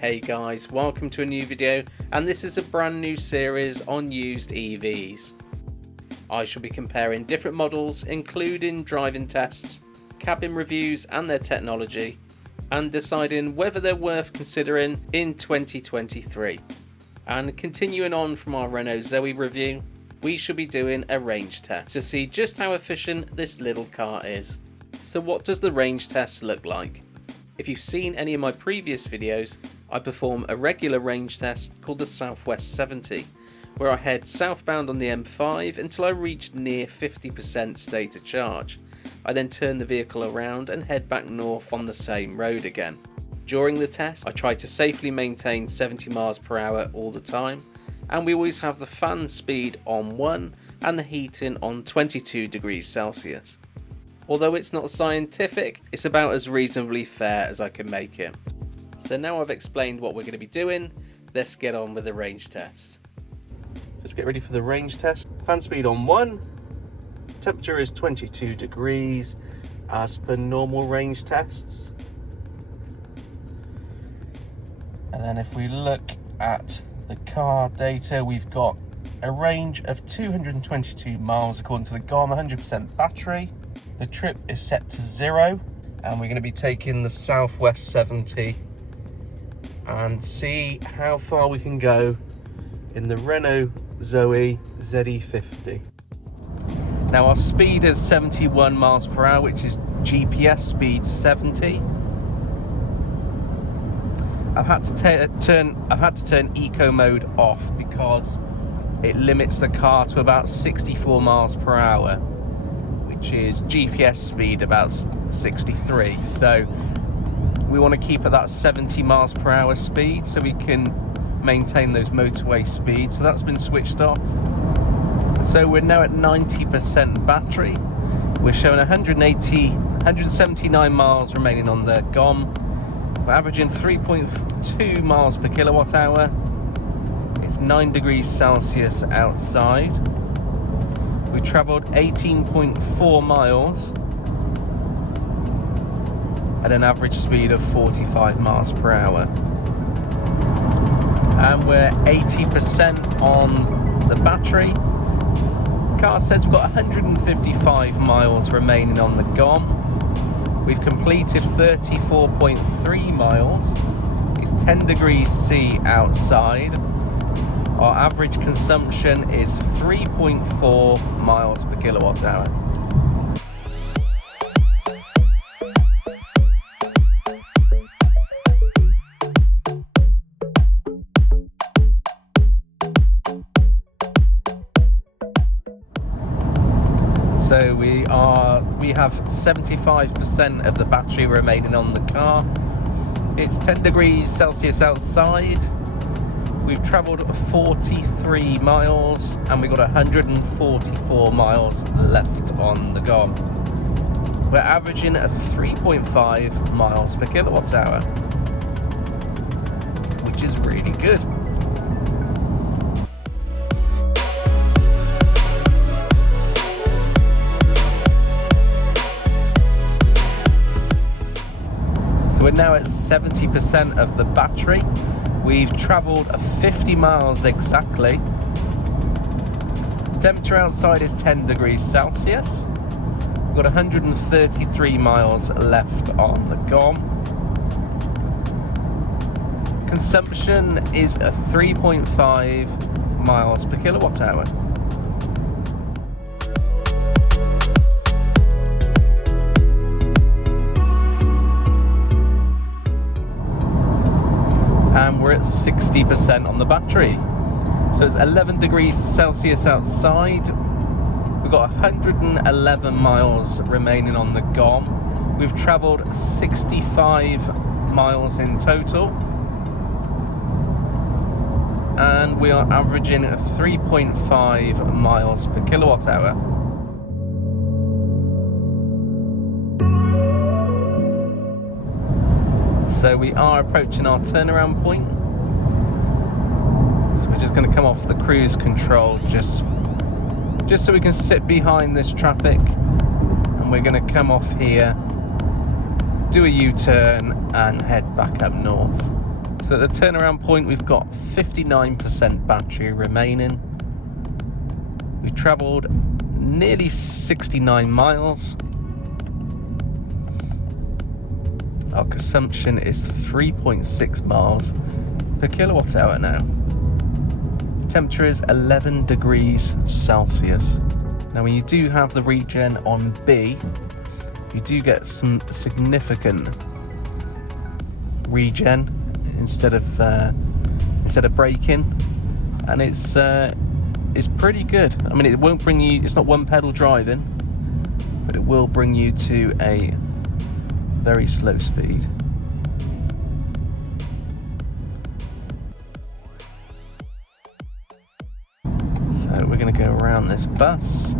Hey guys, welcome to a new video, and this is a brand new series on used EVs. I shall be comparing different models, including driving tests, cabin reviews and their technology, and deciding whether they're worth considering in 2023. And continuing on from our Renault Zoe review, we shall be doing a range test to see just how efficient this little car is. So what does the range test look like? If you've seen any of my previous videos, I perform a regular range test called the Southwest 70, where I head southbound on the M5 until I reach near 50% state of charge. I then turn the vehicle around and head back north on the same road again. During the test, I try to safely maintain 70 miles per hour all the time, and we always have the fan speed on 1 and the heating on 22 degrees Celsius. Although it's not scientific, it's about as reasonably fair as I can make it. So now I've explained what we're going to be doing, let's get on with the range test. Let's get ready for the range test. Fan speed on 1, temperature is 22 degrees as per normal range tests. And then if we look at the car data, we've got a range of 222 miles according to the GOM, 100% battery. The trip is set to 0, and we're going to be taking the Southwest 70 and see how far we can go in the Renault Zoe ZE50. Now our speed is 71 miles per hour, which is GPS speed 70. I've had to turn eco mode off because it limits the car to about 64 miles per hour, which is GPS speed about 63. So we want to keep at that 70 miles per hour speed so we can maintain those motorway speeds. So that's been switched off. So we're now at 90% battery. We're showing 179 miles remaining on the GOM. We're averaging 3.2 miles per kilowatt hour. It's 9 degrees Celsius outside. We travelled 18.4 miles at an average speed of 45 miles per hour. And we're 80% on the battery. The car says we've got 155 miles remaining on the GOM. We've completed 34.3 miles. It's 10 degrees C outside. Our average consumption is 3.4 miles per kilowatt hour. So we have 75% of the battery remaining on the car. It's 10 degrees Celsius outside. We've travelled 43 miles and we've got 144 miles left on the GOM. We're averaging at 3.5 miles per kilowatt hour, which is really good. So we're now at 70% of the battery. We've travelled 50 miles exactly. Temperature outside is 10 degrees Celsius. We've got 133 miles left on the GOM. Consumption is 3.5 miles per kilowatt hour. And we're at 60% on the battery. So it's 11 degrees Celsius outside. We've got 111 miles remaining on the GOM. We've travelled 65 miles in total. And we are averaging 3.5 miles per kilowatt hour. So we are approaching our turnaround point. So we're just going to come off the cruise control just so we can sit behind this traffic, and we're going to come off here, do a U-turn and head back up north. So at the turnaround point, we've got 59% battery remaining. We've travelled nearly 69 miles. Our consumption is 3.6 miles per kilowatt hour now. Temperature is 11 degrees Celsius. Now when you do have the regen on B, you do get some significant regen instead of braking, and it's pretty good. I mean, it won't bring you, it's not one pedal driving, but it will bring you to a very slow speed. So we're going to go around this bus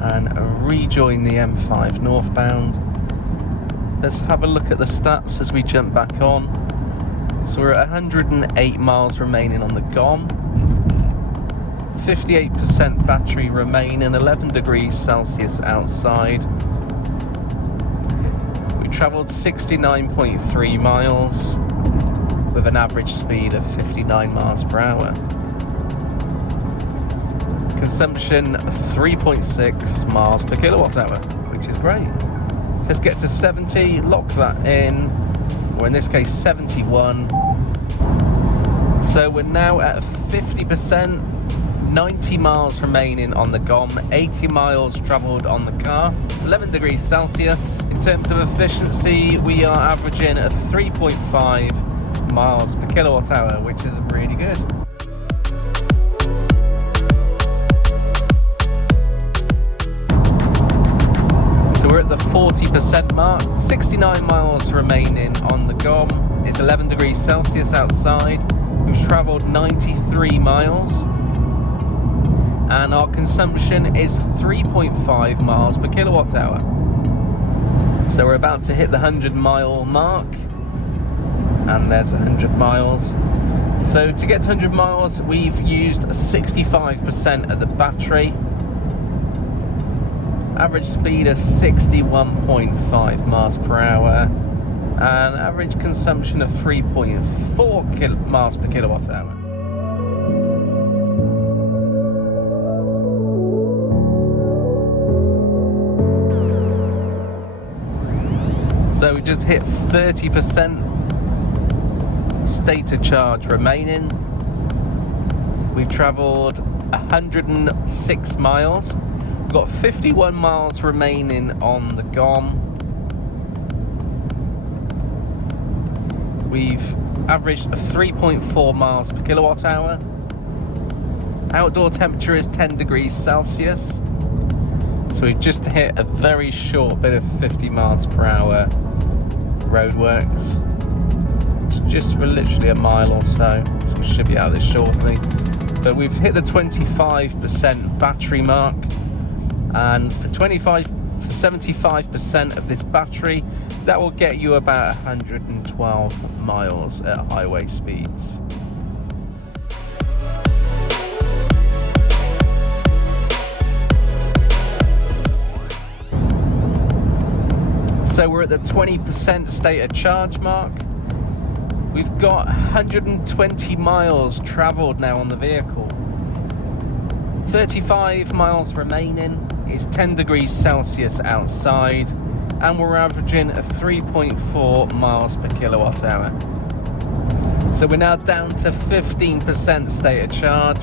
and rejoin the M5 northbound. Let's have a look at the stats as we jump back on. So we're at 108 miles remaining on the GOM, 58% battery remaining, 11 degrees Celsius outside. We travelled 69.3 miles with an average speed of 59 miles per hour. Consumption 3.6 miles per kilowatt hour, which is great. Let's get to 70, lock that in, or in this case 71. So we're now at 50%, 90 miles remaining on the GOM, 80 miles travelled on the car. It's 11 degrees Celsius. In terms of efficiency, we are averaging at 3.5 miles per kilowatt hour, which is really good. We're at the 40% mark, 69 miles remaining on the GOM. It's 11 degrees Celsius outside. We've travelled 93 miles. And our consumption is 3.5 miles per kilowatt hour. So we're about to hit the 100-mile mark. And there's 100 miles. So to get to 100 miles, we've used 65% of the battery. Average speed of 61.5 miles per hour, and average consumption of 3.4 miles per kilowatt hour. So we just hit 30% state of charge remaining. We've travelled 106 miles. We've got 51 miles remaining on the GOM. We've averaged 3.4 miles per kilowatt hour. Outdoor temperature is 10 degrees Celsius. So we've just hit a very short bit of 50 miles per hour roadworks. It's just for literally a mile or so. So we should be out of this shortly. But we've hit the 25% battery mark. And for 75% of this battery, that will get you about 112 miles at highway speeds. So we're at the 20% state of charge mark. We've got 120 miles travelled now on the vehicle. 35 miles remaining. It's 10 degrees Celsius outside, and we're averaging a 3.4 miles per kilowatt hour. So we're now down to 15% state of charge.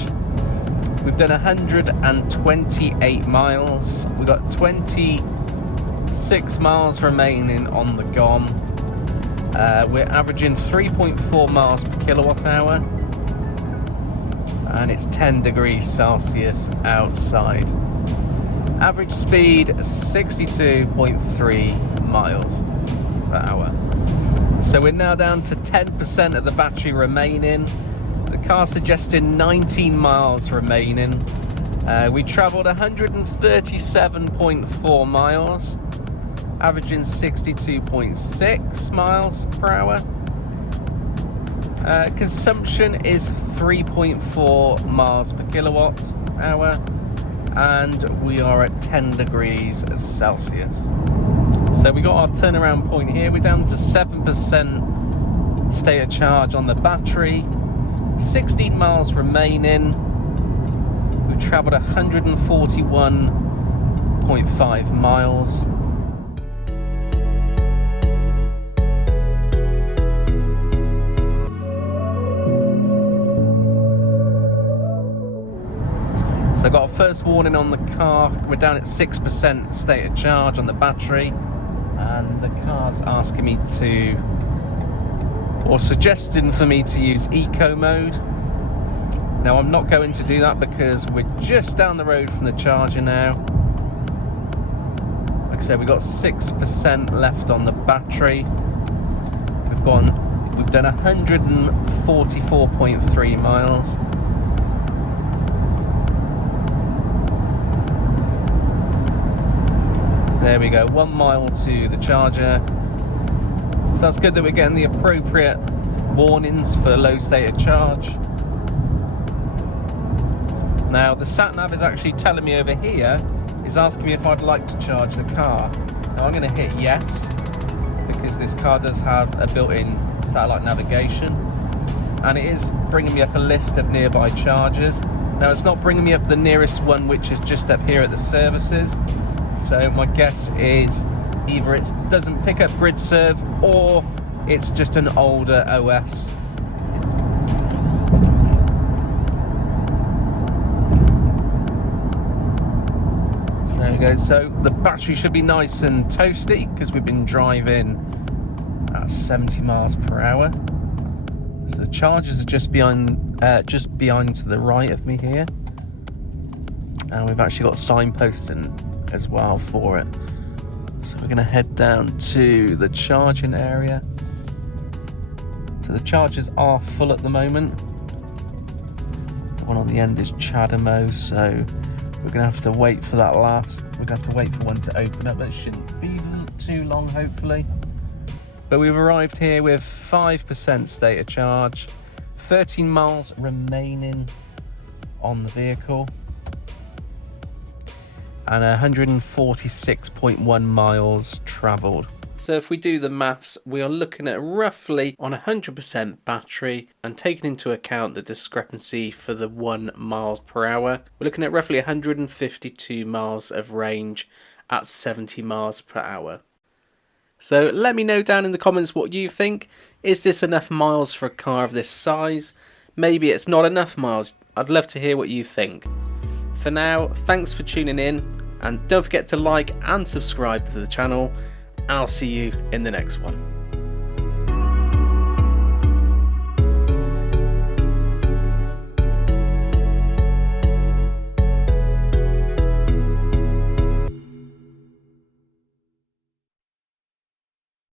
We've done 128 miles. We've got 26 miles remaining on the GOM. We're averaging 3.4 miles per kilowatt hour, and it's 10 degrees Celsius outside. Average speed 62.3 miles per hour. So we're now down to 10% of the battery remaining. The car suggesting 19 miles remaining. We travelled 137.4 miles, averaging 62.6 miles per hour. Consumption is 3.4 miles per kilowatt hour, and we are at 10 degrees Celsius. So we got our turnaround point here. We're down to 7% state of charge on the battery. 16 miles remaining. We've travelled 141.5 miles. So I got a first warning on the car. We're down at 6% state of charge on the battery, and the car's asking me to, or suggesting for me to use eco mode. Now I'm not going to do that because we're just down the road from the charger now. Like I said, we've got 6% left on the battery. We've done 144.3 miles. There we go, 1 mile to the charger. So it's good that we're getting the appropriate warnings for low state of charge. Now the sat nav is actually telling me over here, is asking me if I'd like to charge the car. Now I'm going to hit yes, because this car does have a built-in satellite navigation, and it is bringing me up a list of nearby chargers. Now it's not bringing me up the nearest one, which is just up here at the services. So my guess is either it doesn't pick up grid serve, or it's just an older OS. So there we go. So the battery should be nice and toasty because we've been driving at 70 miles per hour. So the chargers are just behind to the right of me here, and we've actually got signposting as well for it. So we're going to head down to the charging area. So the chargers are full at the moment. The one on the end is Chadamo, so we're going to have to wait for that last. We're going to have to wait for one to open up, but it shouldn't be too long, hopefully. But we've arrived here with 5% state of charge, 13 miles remaining on the vehicle, and 146.1 miles travelled. So if we do the maths, we are looking at roughly on 100% battery, and taking into account the discrepancy for the 1 miles per hour, we're looking at roughly 152 miles of range at 70 miles per hour. So let me know down in the comments what you think. Is this enough miles for a car of this size? Maybe it's not enough miles. I'd love to hear what you think. For now, thanks for tuning in, and don't forget to like and subscribe to the channel, and I'll see you in the next one.